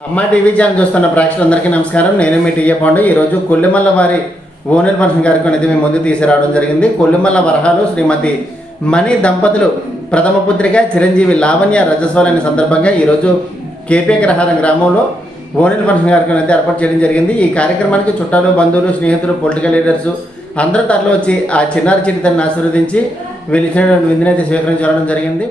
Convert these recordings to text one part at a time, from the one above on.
అమ్మ TV channel చూస్తున్న ప్రేక్షకులందరికీ నమస్కారం. నేను మీ టీఏ పాండు. ఈరోజు కొల్లిమల్ల వారి ఓనెల్ ఫంక్షన్ కార్యక్రమం అయితే మేము ముందు తీసుకురావడం జరిగింది. కొల్లిమల్ల వరహాలు శ్రీమతి మణి దంపతులు ప్రథమ పుత్రిక చిరంజీవి లావణ్య రజస్వాలైన సందర్భంగా ఈరోజు కేపీ గ్రహారం గ్రామంలో ఓనెల్ ఫంక్షన్ కార్యక్రమం అయితే ఏర్పాటు చేయడం జరిగింది. ఈ కార్యక్రమానికి చుట్టాలు, బంధువులు, స్నేహితులు, పొలిటికల్ లీడర్స్ అందరూ తరలి వచ్చి ఆ చిన్నారి చిటితన్ని ఆశీర్వదించి వీళ్ళు ఇచ్చినటువంటి విందుని అయితే స్వీకరించడం జరిగింది.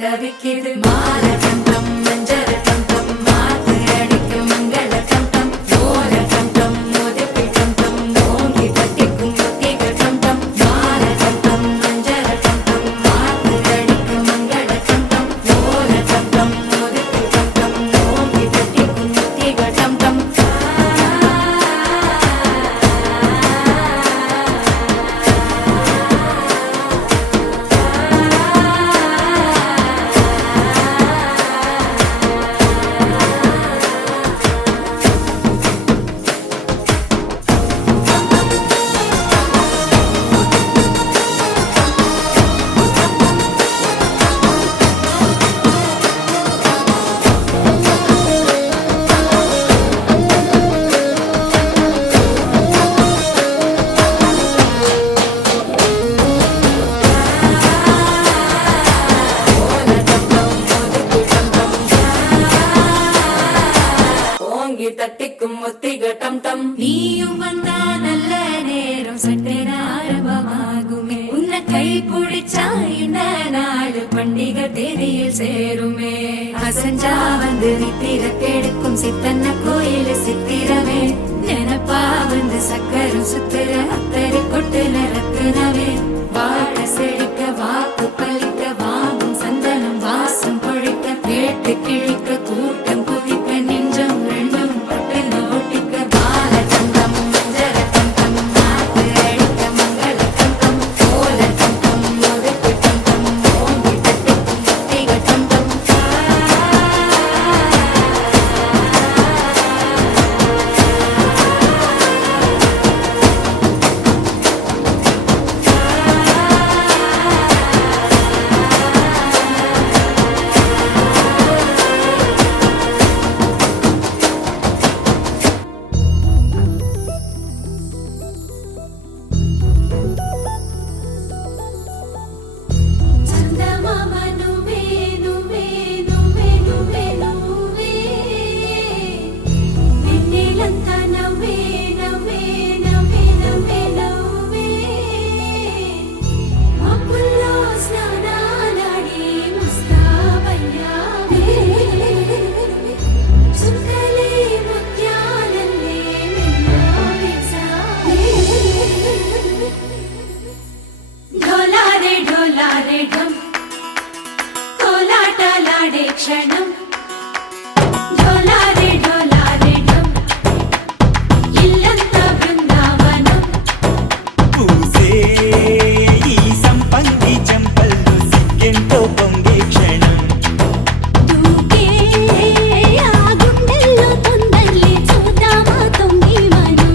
தவிக்கிது மால கண்டம் மஞ்சர கண்டம் மாத்து அடிக்கும் மங்கள கண்டம் ஓர கண்டம் மோதப்பி கண்டம் ஓங்கி பட்டிக்கும் முத்திக கண்டம் மால கண்டம் மஞ்சர கண்டம் மாத்து அடிக்கும் மங்கள கண்டம் ஓர கண்டம் மோதப்பி கண்டம் ஓங்கி பட்டிக்கும் முத்திக கண்டம் தட்டிக்கும் முத்திக டம் டம் நீயும் வந்தா நல்ல நேரம் சட்டென ஆரம்பமாகுமே உன்னை கை பிடிச்சா இந்த நாடு பண்டிகை தேதியில் சேருமே அசஞ்சா வந்து நித்திர கெடுக்கும் சித்தன்ன கோயில் சித்திரமே நினப்பா வந்து சக்கரம் சுத்திர அத்தரை கொட்டுல ரத்தினவே வாழ செழிக்க வாக்கு பலிக்க வாங்கும் சந்தனம் வாசம் பொழிக்க கேட்டு கிழிக்க கூட்டம் குதிக்க நெஞ்சம் ரெண்டும் క్షణం ఢోలారే ఢోలారే ఢమ్ ఇల్లంతా బృందావనం పూసే ఈ సంపంగి చెంపల్లో సిగ్గెంతో పొంగే క్షణం దూకే ఆ గుండెల్లో తొందరలే చూద్దామా తొంగి మనం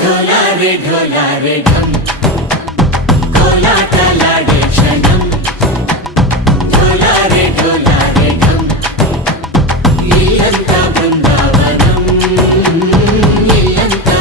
ढोलारे ढोलारे ढम कोलाटलाडे क्षणम ढोलारे ढोलारे ढम ఇల్లంతా బృందావనం ఇల్లంతా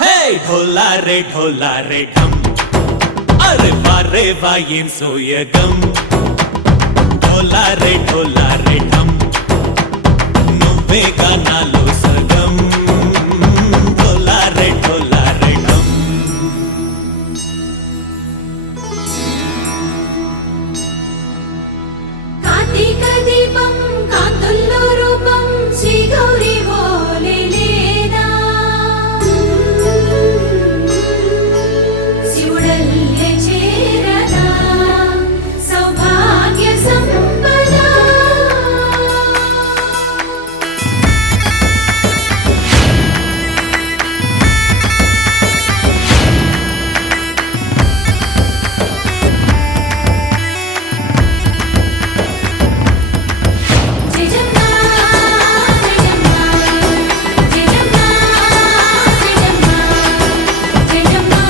హే ఢోలా రే ఢమ్ అరే వా ఏం సోయగం ఢోలా రే ఢమ్ నువ్వే గానాలో సగం ఢోలా రే ఢమ్ కార్తీక దీపం కాంతుల్లో రూపం శ్రీ గౌరీ ఓలే లేదా శివుడల్లే చేరదా సౌభాగ్య సంపద జయజమ్మా జయజమ్మా జయజమ్మా జయజమ్మా జయజమ్మా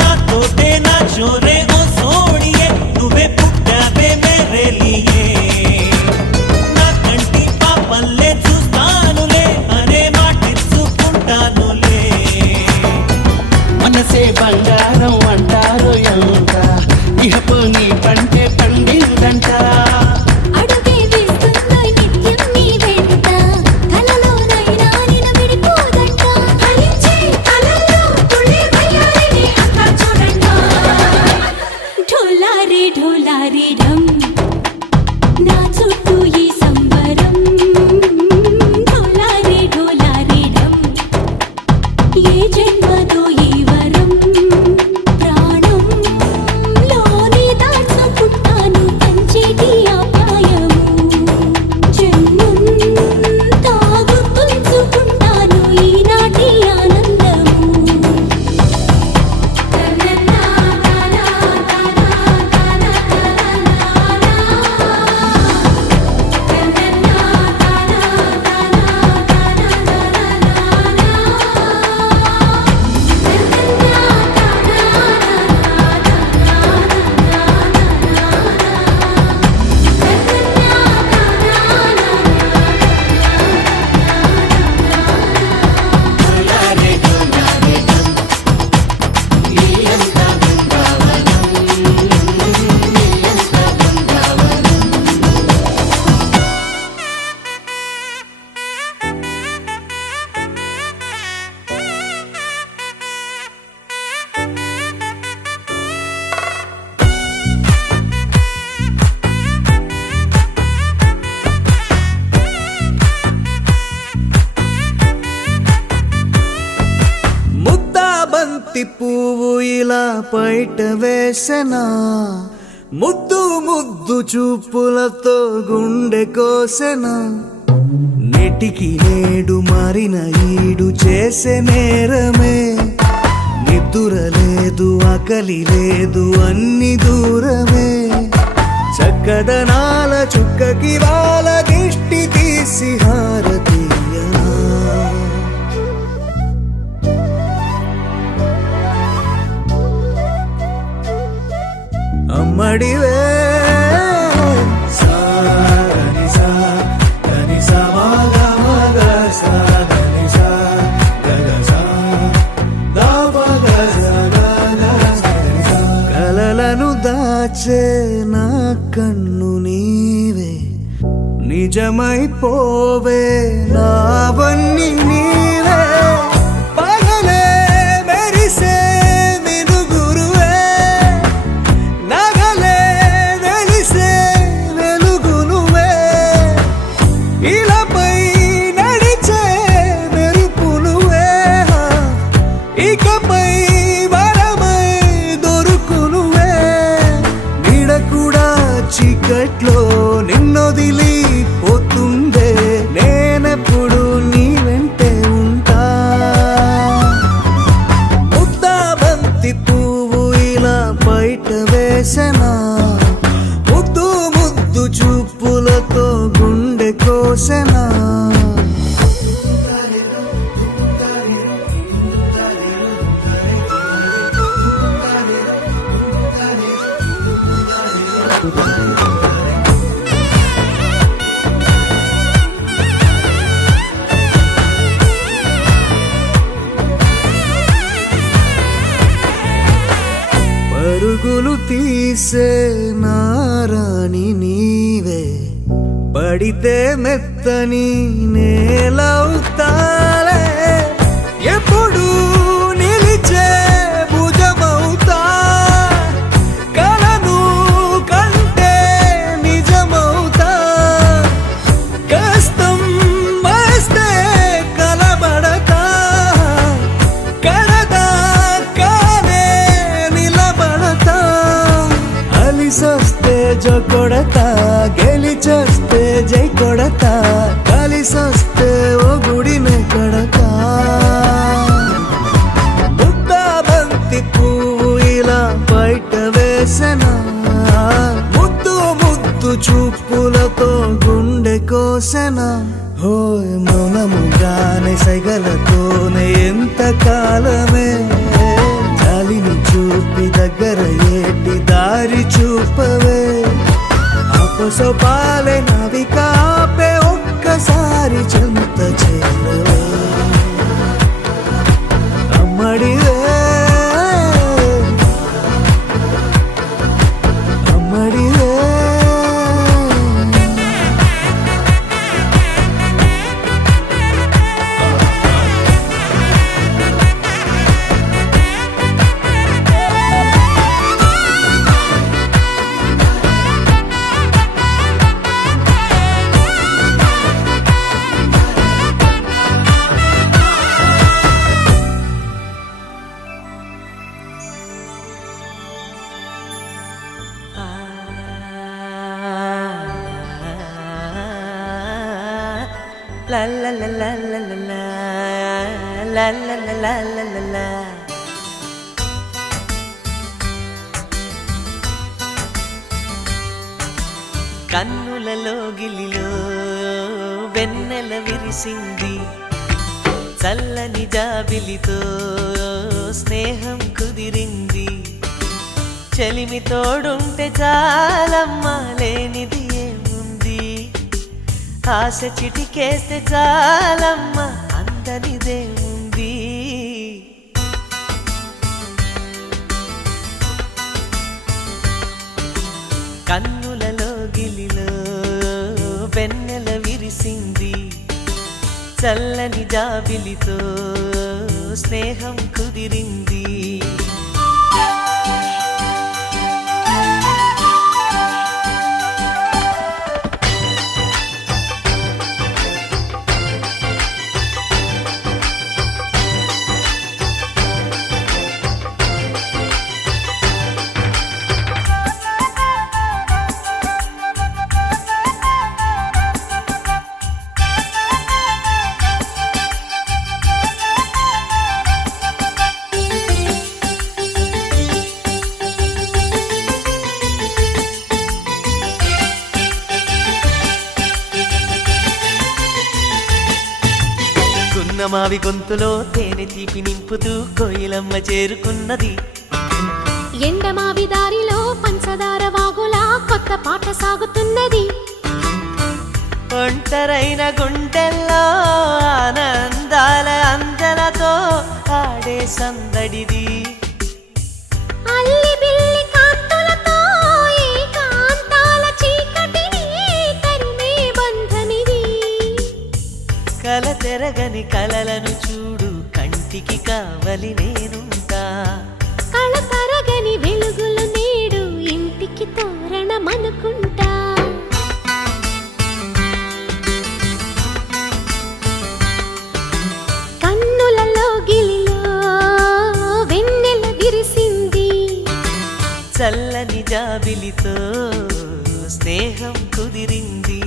నా తోటే నా చోరే ఓ సోడియే నువ్వే పుట్టావే మేరే లియే నా కంటి పాపల్లే చూస్తానులే అనే మాటిచ్చుకుంటానులే మనసే బంగారం అంటారు ఎంత ఇహపు నీ పంటే పండిందంట అడుగే వేస్తున్న నిత్యం నీ వెంట కలలోనైనా నిన్ను విడిపోదంట ఫలించే కలల్లో తుళ్ళి వయ్యారిని అంతా చూడంట ఢోలా రే ఢమ్ నా చుట్టూ ఈ సంబరం ఢోలా రే ఢమ్ ఏ జన్మదో ఈ వరం ప్రాణంలోని దాచుకుంటాను పంచేటి అపాయము జన్మంతా గుర్తుంచుకుంటాను ఈనాటి ఆనందము ముద్దా బంతి పువ్వు ఇలా బయట వేసెనా ముద్దు ముద్దు చూపులతో గుండె కోసెనా నెటికి నేడు మారిన ఈడు చేసే నేరమే నిద్ర లేదు ఆకలి లేదు అన్ని దూరమే చక్కదనాల చుక్కకి వాళ్ళ దిష్టి తీసి హారతీయనా అమ్మడివే సాగని సా గని సా మగ మగ సా గని సా గగ సా దా మగ సా గగ సా. కలలను దాచే నా కన్ను నీవే నిజమైపోవే నావన్నీ నీవే పగలే మెరిసే మినుగురువే నగలే వెలిసే వెలుగు నువ్వే ఇలాపై నడిచే మెరుపు నువ్వే ఇకపై వరమై దొరుకు నువ్వే నీడ కూడా చీకట్లో నిన్నొదిలి పోతుందే నేనెప్పుడు నీ వెంటే మురిసే నారాణి నీవే, పడితే మెత్తని నేలవుతాలే, ఎప్పుడు నిలిచే భుజమవుతా, కలను కంటే నిజమవుతా, కష్టం వస్తే కలబడతా, కడదాకానే నిలబడతా, అలిసొస్తే జో కొడతా, గెలిచొస్తే జై కొడతా, కలిసొస్తే ఓ గుడినే కడతా. ముద్దా బంతి పువ్వు ఇలా బయట వేసెనా, ముద్దు ముద్దు చూపులతో గుండె కోసెనా, హోయ్ మౌనముగానే సైగలతోనే ఎంత కాలమే, జాలిని చూపి దగ్గర ఏటి దారి చూపవే, అపసొపాలే నవికాపే ఒక్కసారి చెంత చేరవే, అమ్మడివే అమ్మడివే. La la la la la la la la la la la la la la. కన్నులలో గిలిలో వెన్నెల విరిసింది, చల్లని జాబిలితో స్నేహం కుదిరింది, చెలిమి తోడుంటే చాలమ్మా లేనిది ఏముంది, ఆశ చిటికేస్తే చాలమ్మా అందనిదేముంది. కన్నులలో గిలిలో వెన్నెల విరిసింది, చల్లని జాబిలితో స్నేహం కుదిరింది. మావి గొంతులో తేనె తీపి నింపుతూ కోయిలమ్మ చేరుకున్నది, ఎండమావి దారిలో పంచదార వాగులా కొత్త పాట సాగుతున్నది, ఒంటరైన గుండెల్లో ఆనందాల అందలతో ఆడే సందడిది, అల్లి బిల్లి కాంతులతో ఏకాంతాల చీకటిని తరిమే బంధమిది, కల తెరగని కలలను చూడు కంటికి కావలి నేనుంటా, కళ తరగని వెలుగులు నేడు ఇంటికి తోరణమనుకుంటా, కన్నులలో గిలిలో వెన్నెల విరిసింది, చల్లని జాబిలితో స్నేహం కుదిరింది.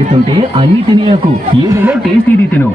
ఆకలిస్తుంటే అన్ని తినేయకు, ఏదైనా టేస్టీ తిను.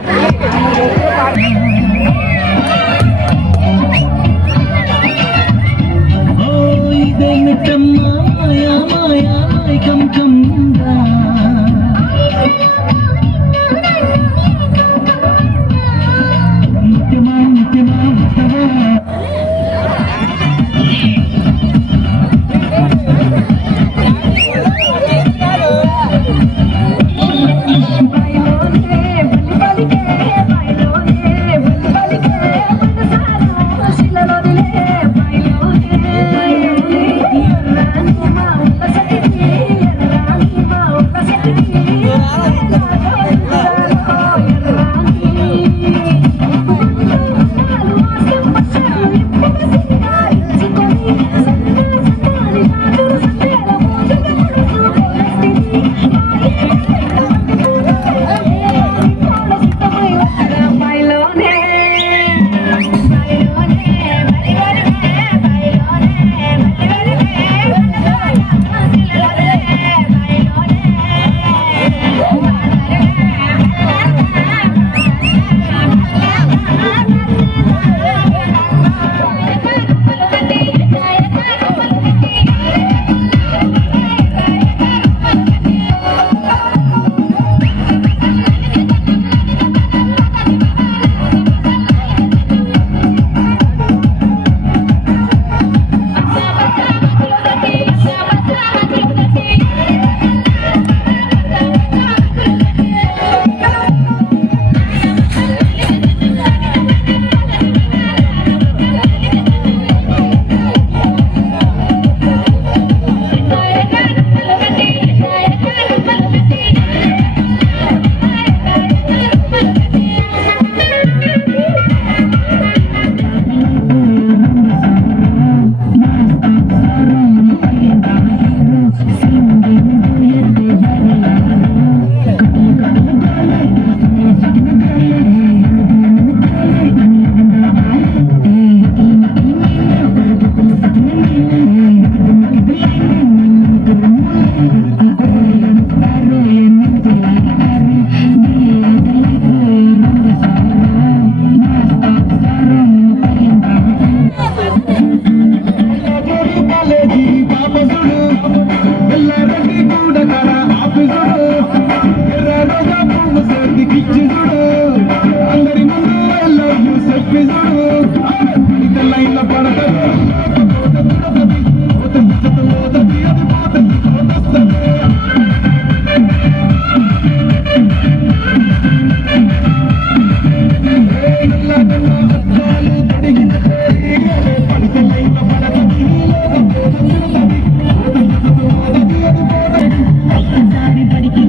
పడికి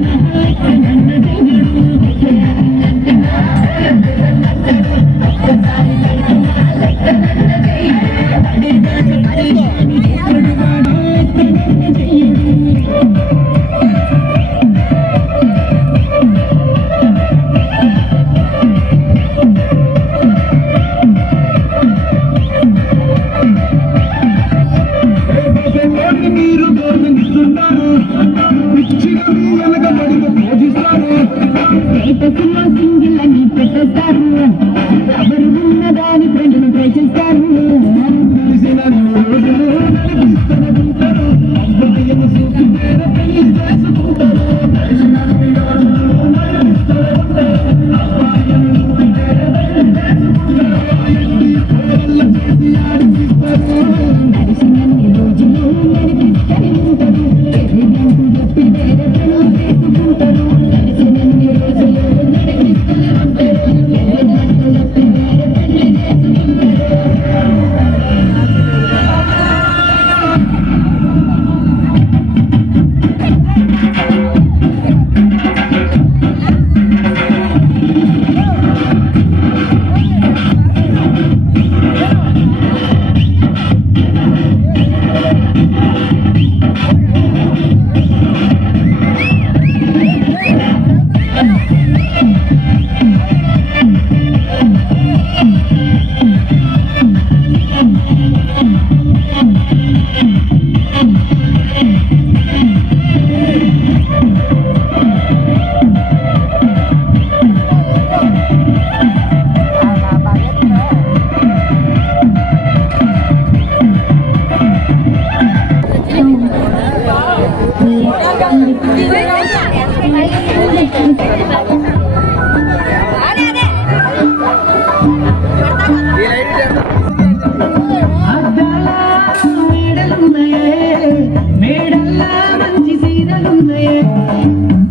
మేడల్లా మంచి సీరలున్నాయే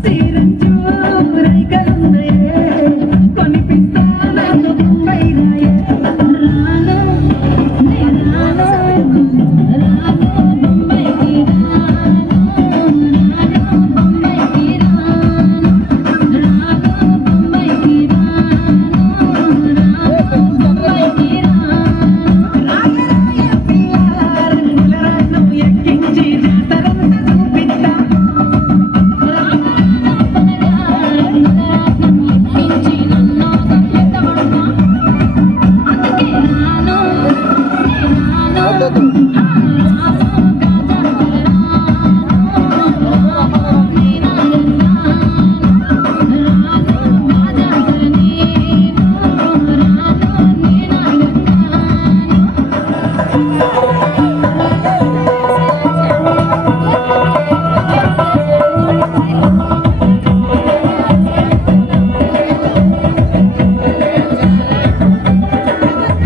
సీరంచు రైకలున్నాయే కొనిపిస్తాను బొంబై రాయే రాను రాను బొంబైకి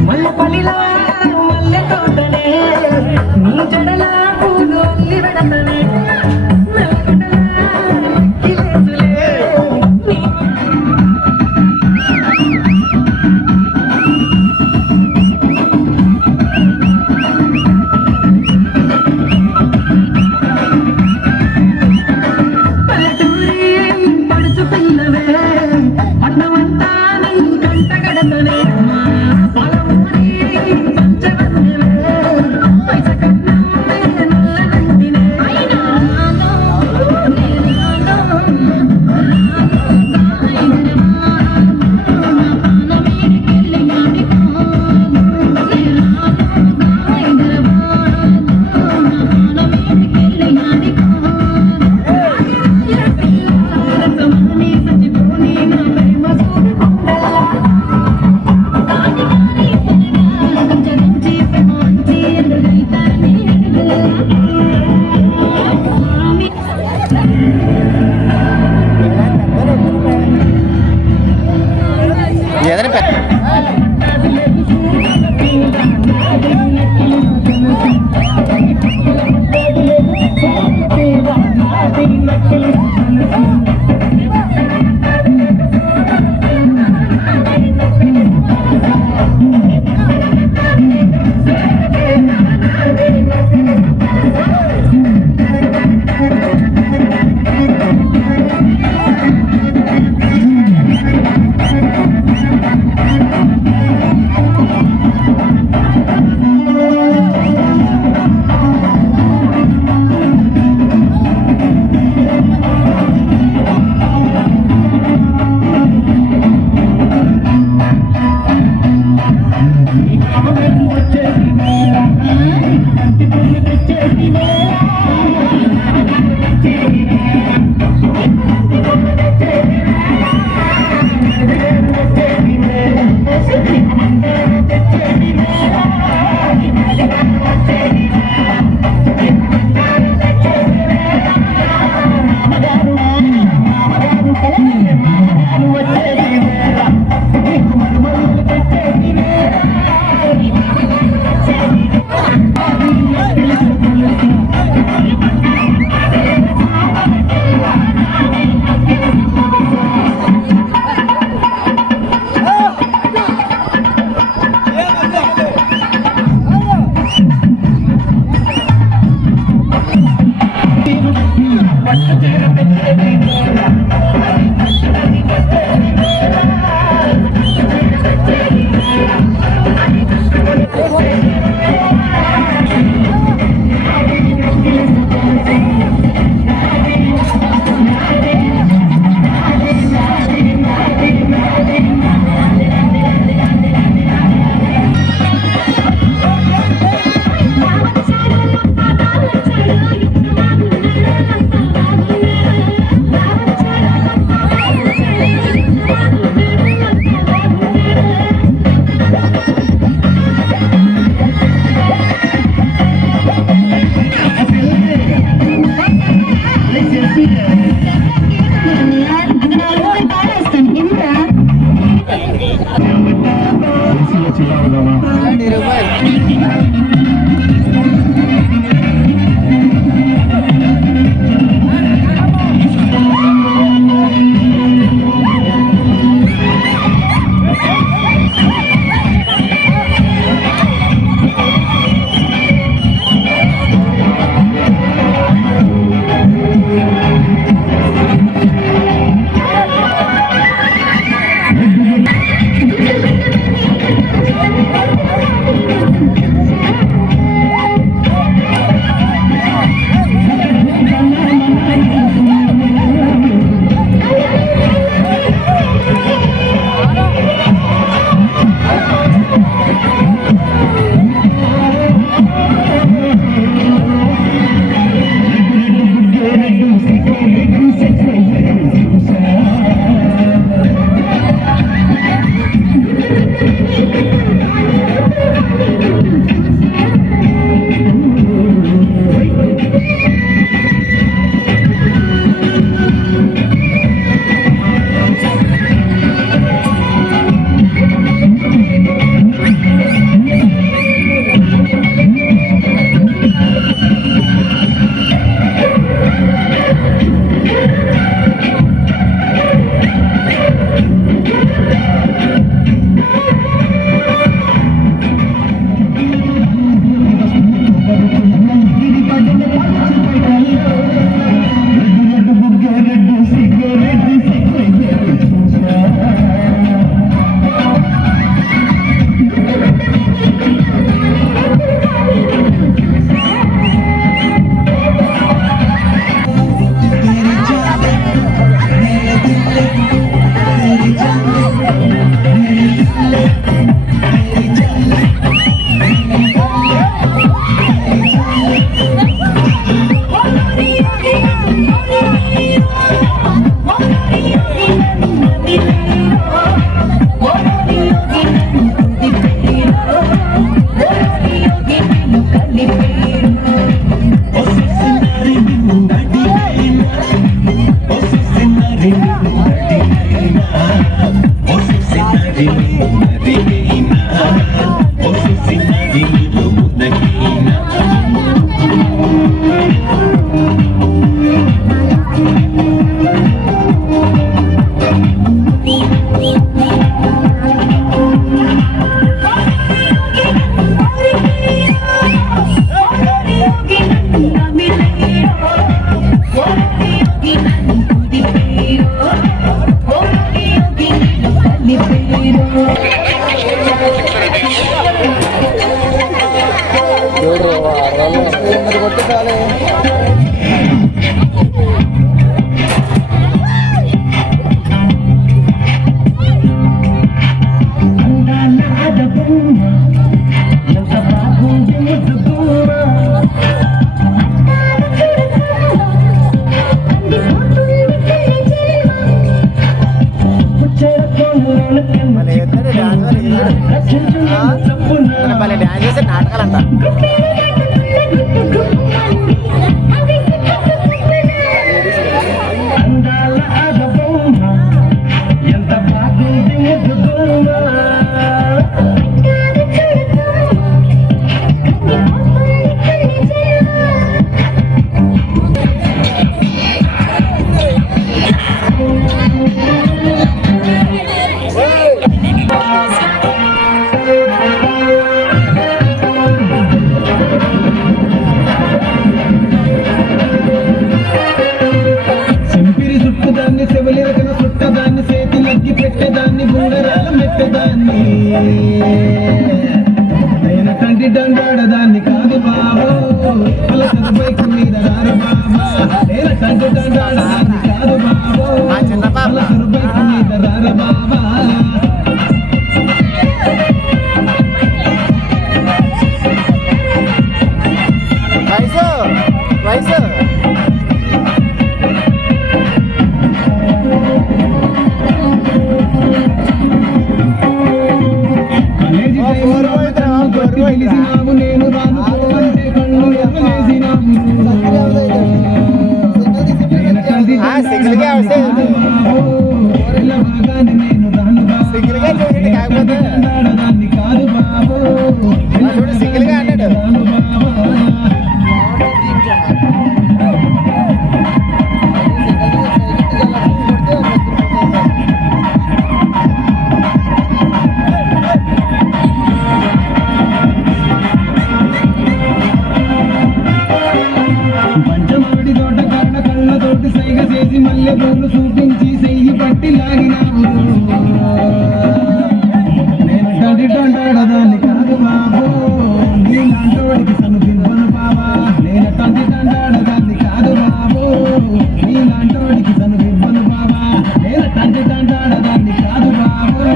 మల్లెపల్లిలో మల్లె తోటనే నీ జడల పూలు అల్లి వెడతనే నల్గొండల మక్కిలేసులే నీ పల్లెటూరి పడుచు పిల్లవే పట్నమంతా నీ కంట గడతనే పొలమూరి పంచవన్నెవే పైస కన్నమే నల్లనంటినే అయినానో నేనానో ఏదైనా పెద్ద నేను తండ్రి దండాడదాన్ని కాదు బాబు పలసర బైక్ మీద రారు బాబా నేను తండ్రి దండాడదాన్ని కాదు బాబు మా చిన్న పాప. పలసర బైక్ మీద రారు బాబా వయసు కాలేజీ టైంలో కన్ను కొట్టి పిలిచినావు నేను రాను అంటే కళ్ళు ఎగలేసినావు నేను తండ్రి సింగిల్గా అవసరం ఇలా బాగానే నేను రాను బాబు సింగిల్గా చూడండి కాకపోతే దండాడదాన్ని కాదు బాబు చూడు సింగిల్గా అన్నాడు రాను బాబా పంచమాడి తోట కాడ కళ్ళతోటి సైగ చేసి మల్లె పూలు చూపించి సెయ్యి పట్టి లాగినావు నేను తండ్రి దండాడదాన్ని కాదు బాబు నీలాంటోడికి సనుపింపను బాబా నేను తండ్రి దండాడదాన్ని కాదు బాబు నీలాంటోడికి సనుపింపను బాబా నేను తండ్రి దండాడదాన్ని కాదు బాబు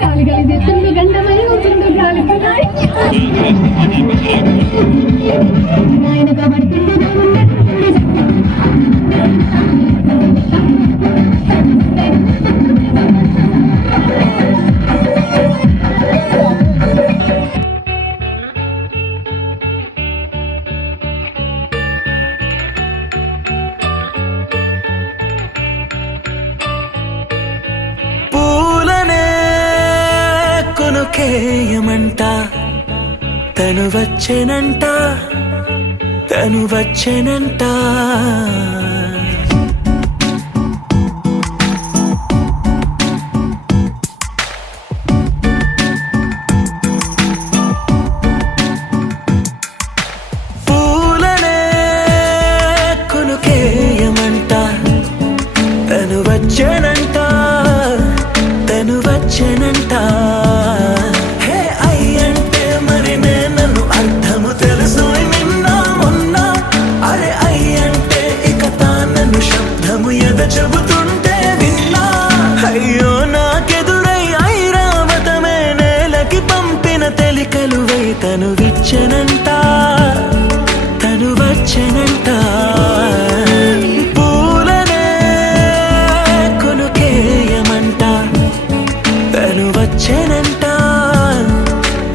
గాలి గాలి చేస్తుంది గంటమై ఉంటుంది గాలి ఆయన కాబట్టి పూలనే కొనుకేయమంట తను వచ్చెనంట తను వచ్చెనంట పూలనే కొనుకేయమంట తను వచ్చెనంట తను వచ్చెనంట హే అయ్యంటే మరి నేను అర్థము తెలుసు నిన్న మొన్న అరే అయ్యంటే ఇక తానను శబ్దము ఎద చెబుతుంటే విన్నా అయ్యో నాకెదురై ఐరావతమే నేలకి పంపిన తెలికలువై తను విచ్చెనంట తను వచ్చెనంట పూలనే కొనుకేయమంట తను వచ్చెనంట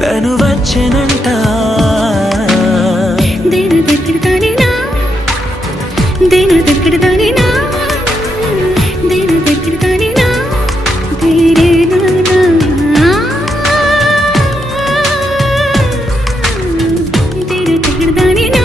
తను వచ్చెనంట దేని దగ్గర దానినా దేని దగ్గర దానినా దేని దగ్గర దానినా దేరే నానా దేని దగ్గర దానినా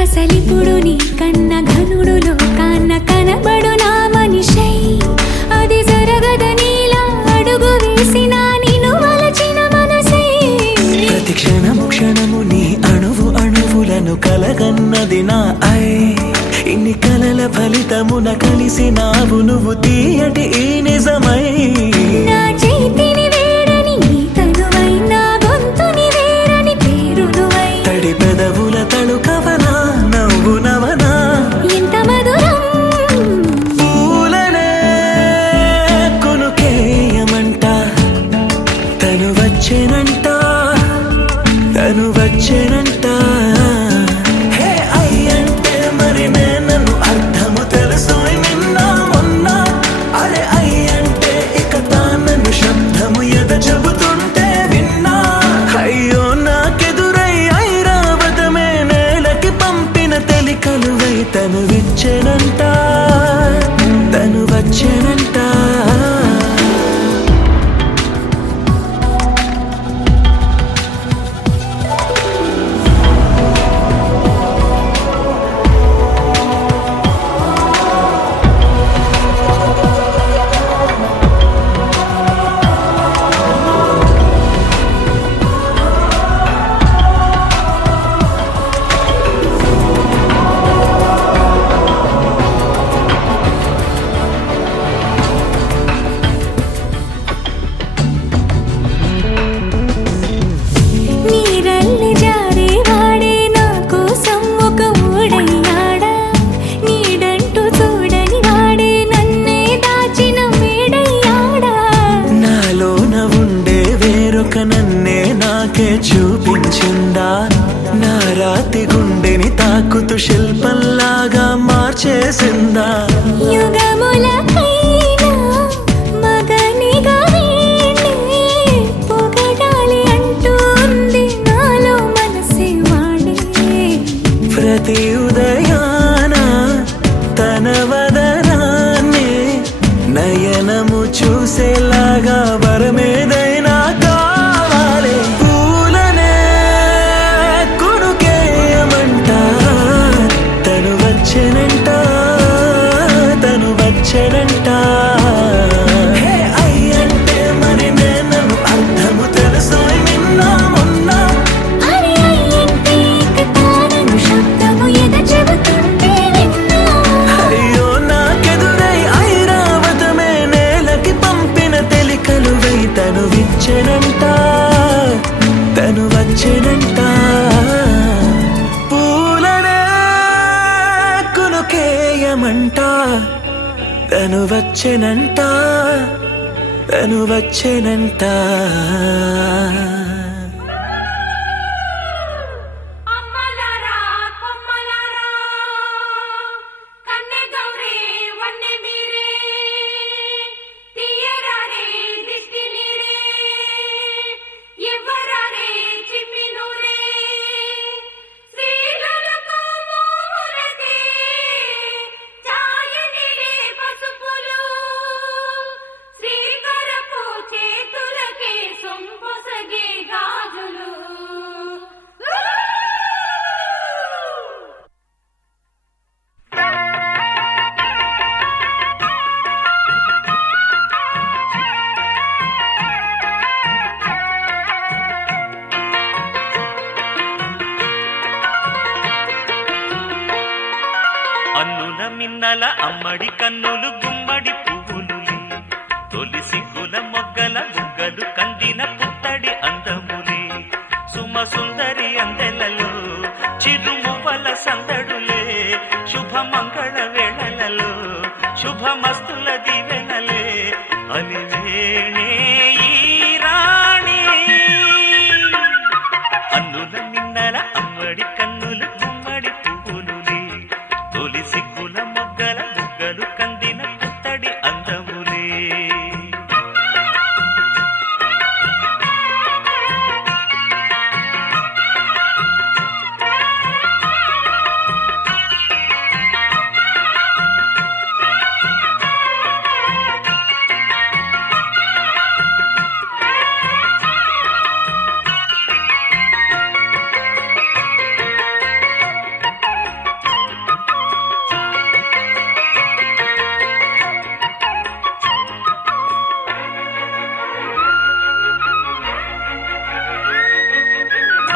అసలిప్పుడు నీ కన్న ఘనుడులో కన్న కనబడు నా మనిషై అది జరగదనిలా అడుగు వేసిన నిన్ను వలచిన మనసై ప్రతి క్షణము క్షణము నీ అణువు అణువులను కలగన్నది నా ఐ ఇన్ని కలల ఫలితమున కలిసినావు నువ్వు తీయటి ఈ నిజమై నా చేతిని వేడని నీ తనువై నా గొంతుని వేరని పేరునువై తడి పెదవుల తళుకవనా నవ్వు నవనా ఎంత మధురం పూలనే కొనుకేయమంట తను వచ్చెనంట తను వచ్చెనంట హే అయ్యంటే మరి నేను అర్థము తెలుసు నిన్న మొన్న అరే అయ్యంటే ఇక తానను శబ్దము ఎద చెబుతుంటే విన్నా అయ్యో నాకెదురై ఐరావతమే నేలకి పంపిన తెలికలువై తను విచ్చెనంట తను వచ్చెనంట శిల్పంలాగా మార్చేసిందా యుగములకైనా మగనిగా వీణ్ణి పొగడాలి అంటూంది నాలో మనసే వాడే ప్రతి ఉదయాన తన వదనాన్ని నయనము చూసేలాగా వరమేదైనా కావాలి పూలనే కొనుకేయమంట తను వచ్చెనంట తను వచ్చెనంట హే అయ్యంటే మరి నేను అర్థము తెలుసు నిన్న మొన్న అరే అయ్యంటే ఇక తానను శబ్దము ఎద చెబుతుంటే విన్నా అయ్యో నాకెదురై ఐరావతమే నేలకి పంపిన తెలికలువై తను విచ్చెనంట తను వచ్చెనంట పూలనే కొనుకేయమంట తను వచ్చెనంట తను వచ్చెనంట అమ్మలారా కొమ్మలారా కన్నె గౌరీ వన్నె మీరే తీయరారే దిష్టి నీరే ఇవ్వరారే చిమ్మి నూరే శ్రీలకు మోములకి ఛాయనిలే పసుపులు శ్రీకరపు చేతులకే సొంపొసగే గాజులు అన్నుల మిన్నల అమ్మడి కన్నులు గుమ్మడి పువ్వులులే తొలి సిగ్గుల మొగ్గల బుగ్గలు కందిన పుత్తడి అందములే సుమ సుందరి అందెలలో చిరుమువ్వల సందడులే శుభ మంగళ వేళలలో శుభమస్తుల దివెనలే అలివేణే ఈ రాణి అన్నుల మిన్నల అమ్మడి కన్నులు గుమ్మడి పువ్వులులే తొలి సిగ్గుల మొగ్గల బుగ్గలు కందిన పుత్తడి అందములే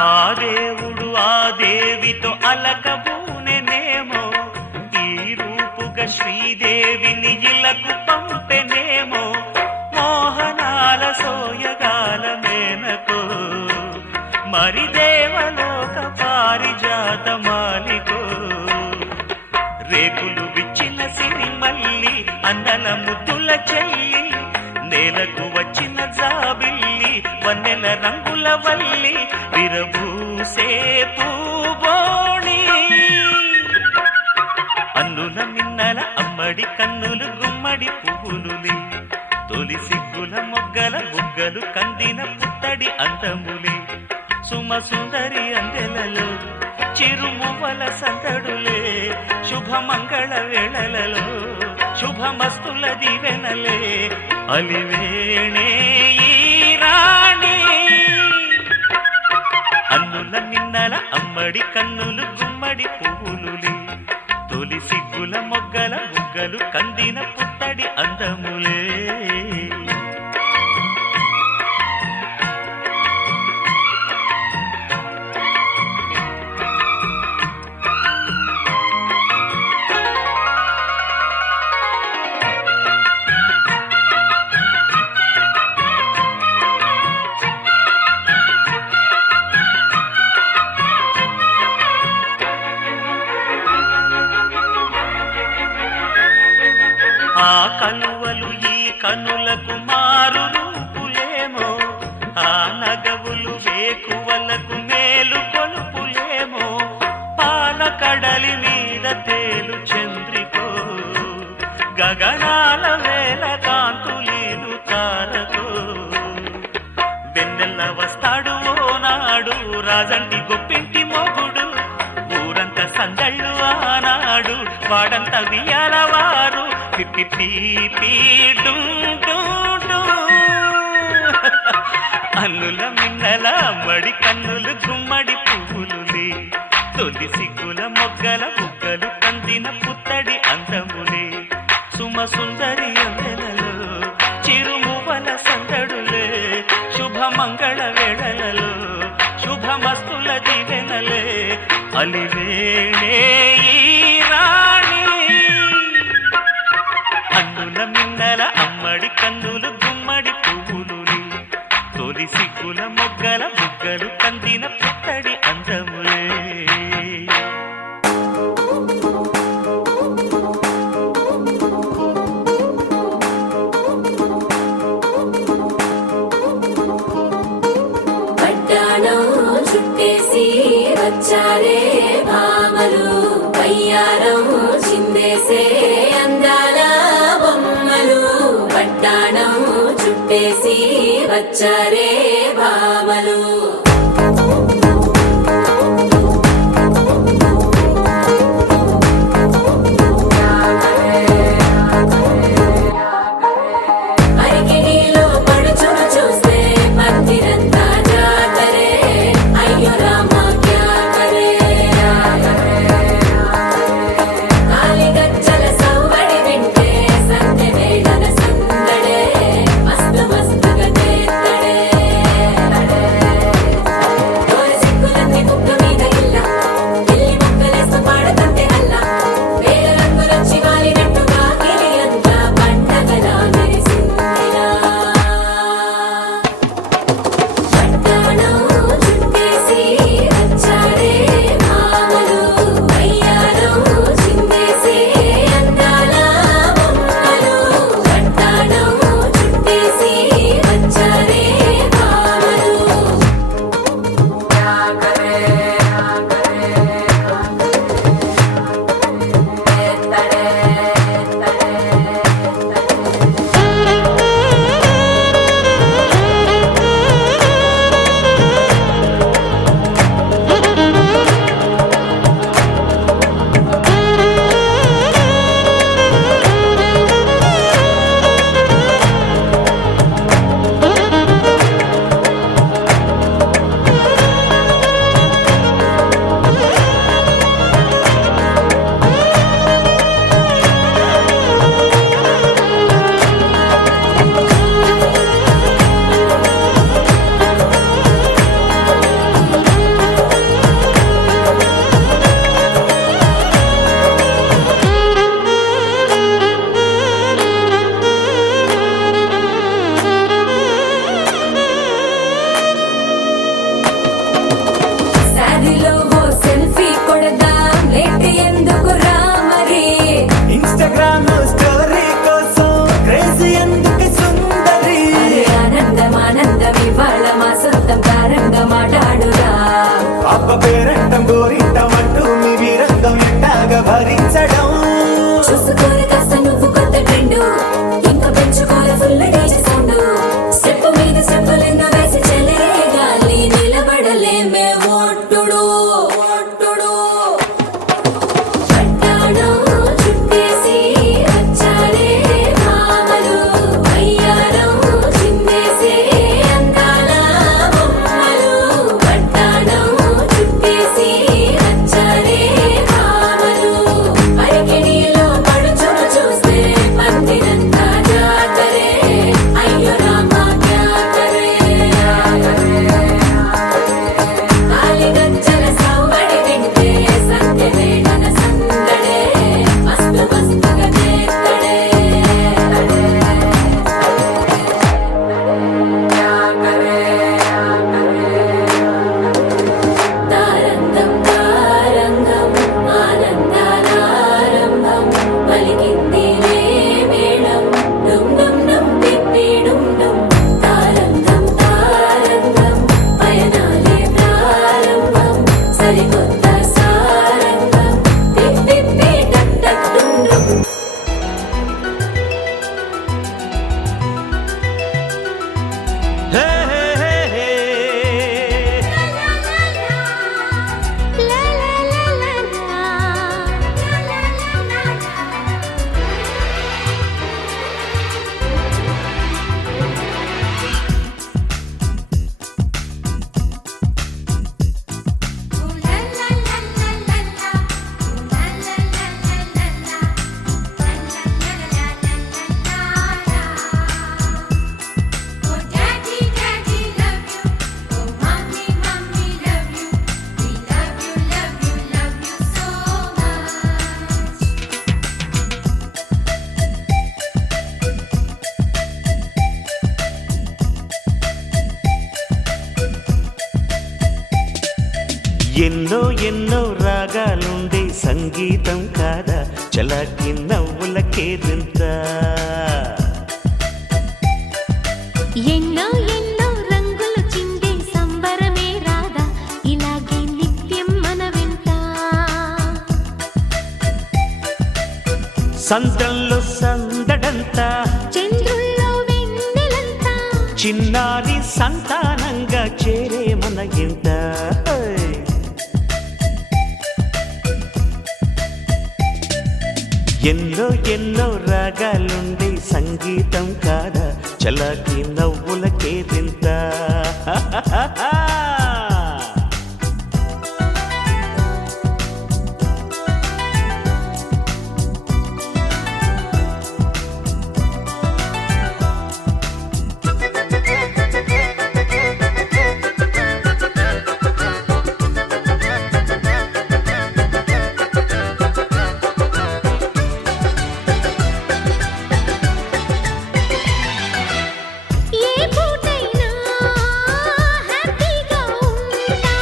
ఆ దేవుడు ఆ దేవితో అలకబూనెనేమో ఈ రూపుగా శ్రీదేవిని ఇలకు పంపెనేమో మోహనాల సోయగాల మేనకో మరి దేవలోక పారిజాత మాలికో రేకులు విచ్చిన సిరిమల్లి అందల ముద్దుల చెల్లి నేలకు వచ్చిన జాబిల్లి వన్నెల రంగుల వల్లి విరబూసే పూబోణి అన్నుల మిన్నల అమ్మడి కన్నులు గుమ్మడి పువ్వులులే తొలి సిగ్గుల మొగ్గల బుగ్గలు కందిన పుత్తడి అందములే సుమ సుందరి అందెలలో చిరుమువ్వల సందడులే శుభమంగళ వేళలలో శుభమస్తుల దివెనలే అలివేణే ఈ రాణి అన్నుల మిన్నల అమ్మడి కన్నులు గుమ్మడి పువ్వులులే తొలి సిగ్గుల మొగ్గల బుగ్గలు కందిన పుత్తడి అందములే ఆ కలువలు ఈ కనులకు మారు రూపులేమో ఆ నగవులు వేకువలకు మేలు కొలుపులేమో పాల కడలి మీద తేలు చంద్రికో గగనాల వేల కాంతులీలు తారకో వెన్నెల్ల వస్తాడు ఓనాడు రాజంటి గొప్పింటి మొగుడు ఊరంతా సందళ్ళు ఆనాడు వాడంతా వియ్యాలవారు పిప్పి అన్నుల మిన్నల మడి కన్నులు గుమ్మడి పువ్వులులే తొలి సిగ్గుల మొగ్గల బుగ్గలు కందిన పుత్తడి అందములే సుమ సుందరి అందెలలో చిరుమువల సందడులే శుభమంగళ వేళలలో శుభమస్తుల దీవెనలే అలివేణే ఈ రాణి అన్నుల మిన్నల అమ్మడి కన్నులు గుమ్మడి పువ్వులులే తొలి సిగ్గుల మొగ్గల బుగ్గలు కందిన పుత్తడి అందములే పట్టాణం చుట్టేసి వచ్చారే భామలు వయ్యారం చిందేసే అందాల బొమ్మలు పట్టాణం చుట్టేసి వచ్చారే భామలు అరికిలో పడుచును చూస్తే మందిరంతా జాతరే అయ్యో రామా క్యా కరే కాలిగజ్జల సవ్వడి వింటే సందె వేళన సందడే మస్తు మస్తుగా చేస్తడే తోరి సిక్కులన్నీ కుక్క మీద ఇల్ల పిల్లి ముక్కలేస్తూ పాడుతుంటే అల్ల వేల రంగులొచ్చి వాలినట్టుగా గిలియంతా పండగలా మెరిసిందిరా పట్టాణం చుట్టేసి వచ్చారే భామలు వయ్యారం చిందేసే అందాల బొమ్మలు పట్టాణం చుట్టేసి వచ్చారే భామలు శారీలో ఓ సెల్ఫీ కొడదాం లేట్ ఎందుకు రామరి ఇన్స్టాగ్రామ్ స్టోరీ కోసం క్రేజీ ఎందుకు సుందరి అరే ఆనందం ఆనందం ఇవాళ మా సొంతం కారంగా మాట్లాడురా అబ్బ పేరంటం గోరింటం అంటూ మీ వీరంగం ఎట్టాగా భరించడం చూసుకోరు కాస్త నువ్వు కొత్త ట్రెండ్ ఇంకా పెంచుకోరు ఫుల్ డీజే సౌండ్ స్టెప్ మీద స్టెప్పులెన్నో వేసి చెలే గాలి నిలబడలేమే ఓట్టుడు పట్టాణం చుట్టేసి వచ్చారే భామలు వయ్యారం చిందేసే అందాల బొమ్మలు పట్టాణం చుట్టేసి వచ్చారే భామలు ఎన్నో ఎన్నో రాగాలుండే సంగీతం కాదా చలాకి నవ్వులకేరింత ఎన్నో ఎన్నో రంగులు చిందే సంబరమే రాదా ఇలాగే నిత్యం మన వెంట సంద్రంలో సందడంతా చంద్రుల్లో వెన్నెలంతా చిన్నారి సంతానంగా చేరే మన ఇంట ఎన్నో ఎన్నో రాగాలుండే సంగీతం కాదా చలాకి నవ్వులకేరింత ఏ పూటైనా హ్యాపీగా ఉంటా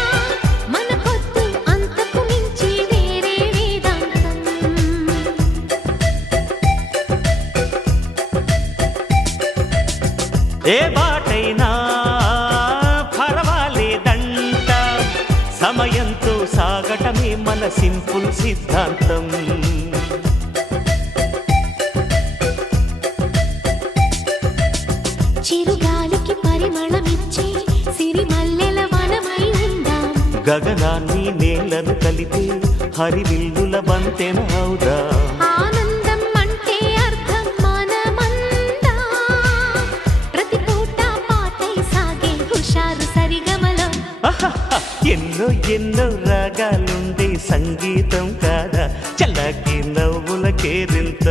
మనకొద్దు అంతకు మించి వేరే వేదాంతం ఏ బాటైనా పర్వాలేదంట సమయంతో సాగటమే మన సింపుల్ సిద్ధాంతం చిరుగాలికి పరిమళమిచ్చే సిరిమల్లెల వనమై ఉందాం గగనాన్ని నేలను కలిపి హరివిల్లుల బంతెన అవుదా ఆనందం అంటే అర్థం మనమందా ప్రతి పూట పాటై సాగే హుషారు సరిగమలో ఎన్నో ఎన్నో రాగాలుండే సంగీతం కాదా చల్లకి నవ్వులకేరింత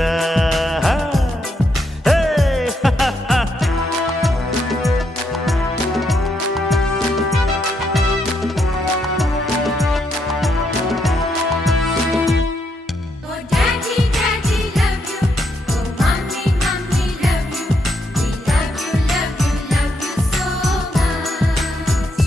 Oh daddy daddy love you oh mommy mommy love you we love you so much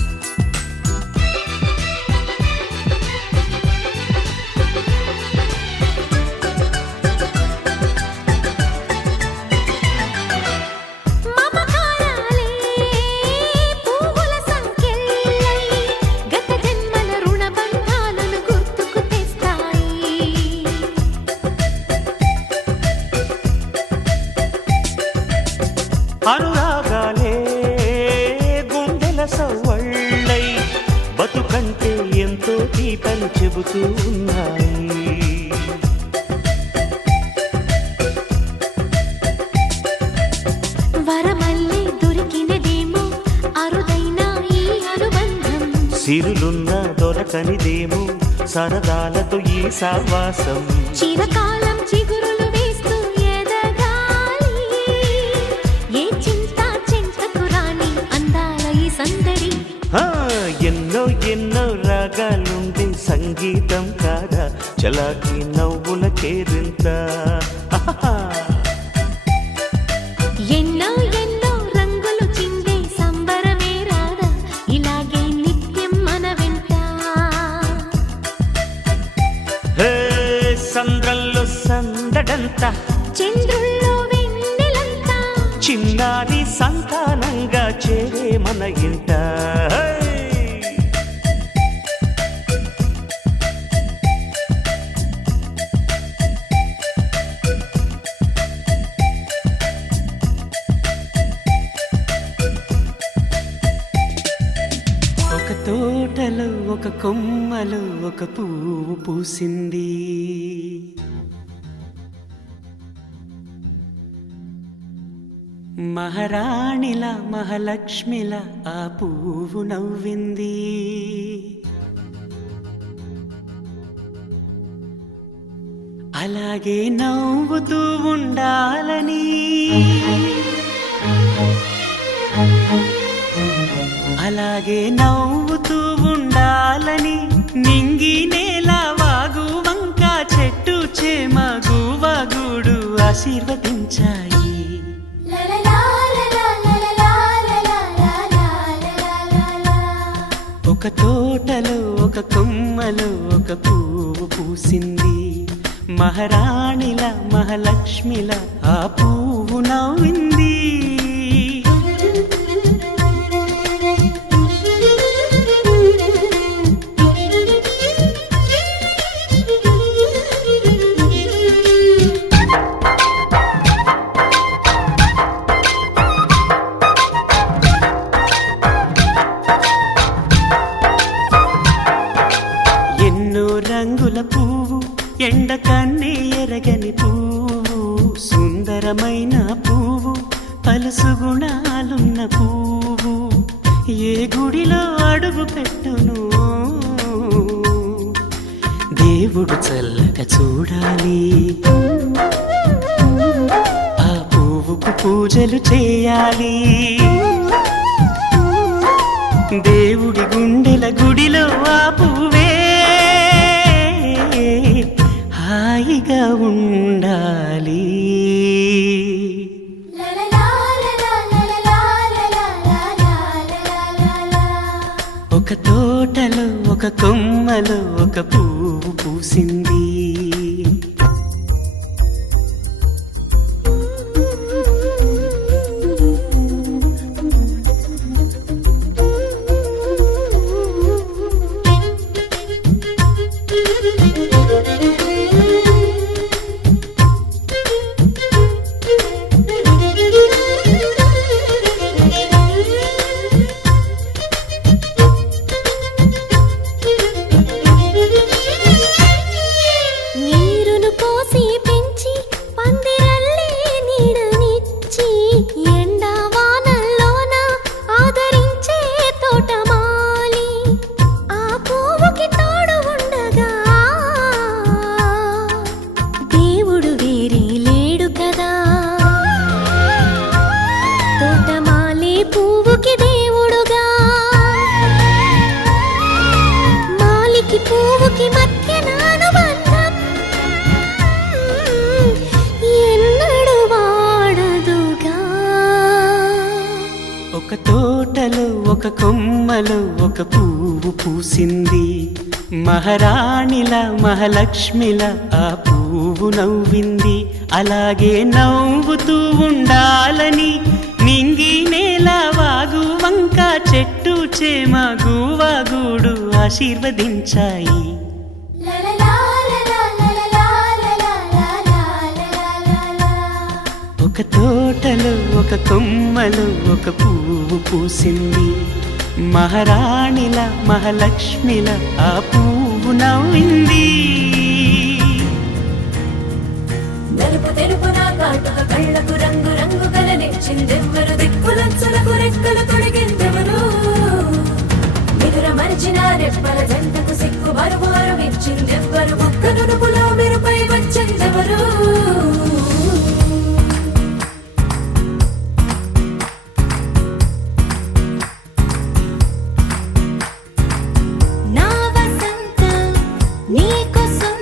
మమకారాలే పువ్వుల సంకెళ్ళై గత జన్మల రుణ బంధాలను గుర్తుకు తెస్తాయి అనురాగాలే గుండెల సవ్వళ్ళై బతుకంటే ఎంతో తీపని చెబుతూ ఉన్నాయి వరమల్లే దొరికినదేమో అరుదైన ఈ అనుబంధం సిరులున్న దొరకనిదేమో సరదాలతో ఈ సావాసం చిరకాలం చిగురులు వేస్తూ ఎదగాలి ఏ చింత చింతకు రాని అందాల ఈ సందడి ఆ, ఎన్నో ఎన్నో రాగాలుండే సంగీతం కాదా చలాకి నవ్వులకేరింత ఎన్నో ఎన్నో రంగులు చిందే సంబరమే రాదా ఇలాగే నిత్యం మన వెంట హే సంద్రంలో సందడంతా చంద్రుల్లో వెన్నెలంతా చిన్నారి సంతానంగా చేరే మన ఇంట ఒక తోటలో ఒక కొమ్మలో ఒక పువ్వు పూసింది మహారాణిలా మహాలక్ష్మిలా ఆ పువ్వు నవ్వింది అలాగే నవ్వుతూ ఉండాలని అలాగే నవ్వుతూ ఉండాలని నింగి నేల వాగు వంక చెట్టు చేమ గువగూడు ఆశీర్వదించాయి ఒక తోటలో ఒక కొమ్మ మహారాణిల మహాలక్ష్మిల ఆ పువ్వు నవ్వింది. ఎన్నో రంగుల పువ్వు, ఎండ కన్నే ఎరగని పువ్వు, సుందరమైన పువ్వు, పలుసు గుణాలున్న పువ్వు, ఏ గుడిలో అడుగు పెట్టును దేవుడు చల్లగా చూడాలి. ఆ పువ్వుకు పూజలు చేయాలి. దేవుడి గుండెల గుడిలో ఆ పువ్వే హాయిగా ఉండాలి. ఒక తోటలో ఒక కొమ్మలో ఒక పువ్వు పూసింది. నీరును పోసి పెంచి పందిరల్లే నీడనిచ్చి ఎండా వానల్లోన ఆదరించే తోటమాలి ఆ పువ్వుకి తోడు ఉండగా దేవుడు వేరే లేడు కదా. తోటమాలి పువ్వుకి దేవుడుగా, మాలికి పువ్వుకి మధ్య నానుబంధం ఎన్నడు వాడదుగా. ఒక తోటలో ఒక కొమ్మలో ఒక పువ్వు పూసింది. మహారాణిల మహాలక్ష్మిల ఆ పువ్వు నవ్వింది. అలాగే నవ్వుతూ ఉండాలని నింగి నేల వాగు వంక చెట్టు చేమ గూవాగూడు ఆశీర్వదించాయి. ఒక తోటలో ఒక కొమ్మలో ఒక పువ్వు పూసింది. మహారాణిల మహాలక్ష్మిల ఆ పువ్వు నవ్వింది. నలుపు తెలుపున కాటుక కళ్ళకు రంగు రంగు కలనిచ్చిందెవ్వరు, దిక్కులంచులకు రెక్కలు తొడిగిందెవరు, నిదుర మరిచిన రెప్పల జంటకు సిక్కు బరువు అరువిచ్చిందెవ్వరు, ముక్క నునుపులో మెరుపై వచ్చిందెవరు. నా వసంతం నీకోసం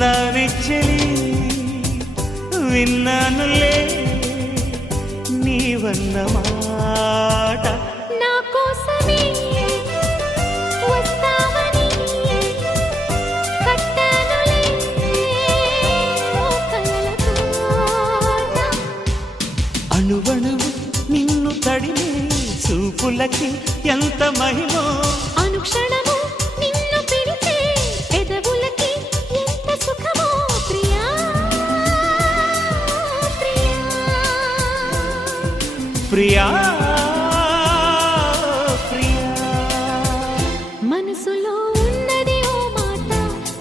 నావిచ్చలి విన్నానులే నీవన్న మాట. నా కోసమే వస్తావని కట్టానులే ఓ కలల కోట. అణువణువు నిన్ను తడిమే చూపులకి ఎంత మహిమో. అనుక్షణము నిన్ను పిలిచే పెదవులకి ఎంత సుఖమో ప్రియా ప్రియా. ప్రియా ప్రియా మనసులో ఉన్నది ఓ మాట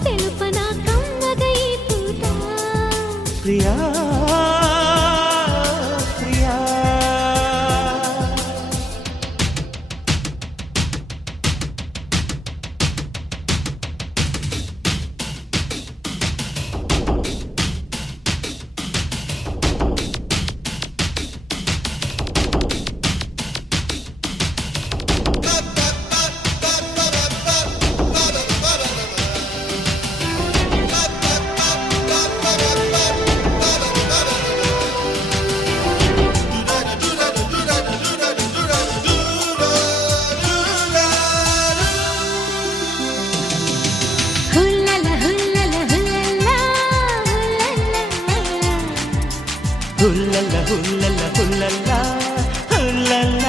తెలుపనా కమ్మగా ఈ పూట. ప్రియా ప్రియా. హుల్లల హుల్లల హుల్లల హుల్లల్ల హుల్లల్ల హుల్లల్ల హుల్లల్ల.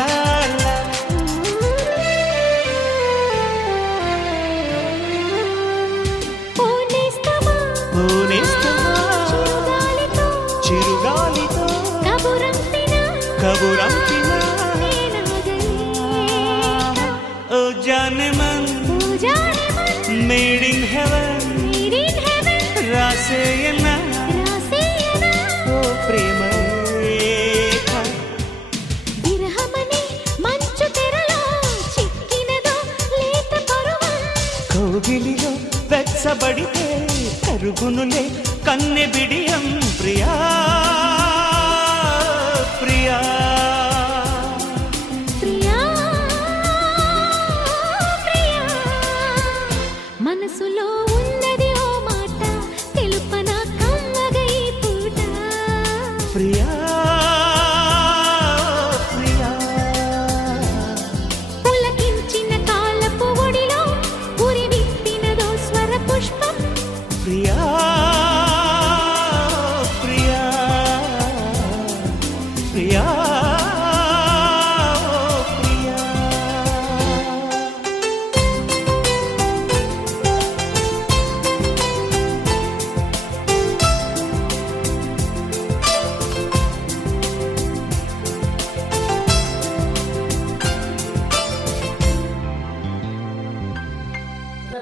ఓ నేస్తమా పూనేస్తమా చిరుగాలితో చిరుగాలితో కబురంపిన ఓ జానే మన్ మేడ్ ఇన్ హెవెన్ రాసేయనా ఓ ప్రేమ రేఖ. కౌగిలిలో వెచ్చబడితే కరుగునులే కన్నె బిడియం. ప్రియా ప్రియా మనసులో ఉన్నది ఓ మాట తెలుపనా కమ్మగా ఈ పూట. ప్రియా ప్రియా. పులకించిన కాలపు ఒడిలో ఉరి విప్పినదో స్వర పుష్పం. ప్రియా ప్రియా ప్రియా ప్రియా.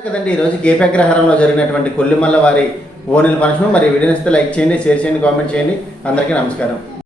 కదండి ఈరోజు కేపీ అగ్రహారంలో జరిగినటువంటి కొల్లిమల్ల వారి ఓనెల ఫంక్షన్. మరి వీడియోని ఇస్తే లైక్ చేయండి, షేర్ చేయండి, కామెంట్ చేయండి. అందరికీ నమస్కారం.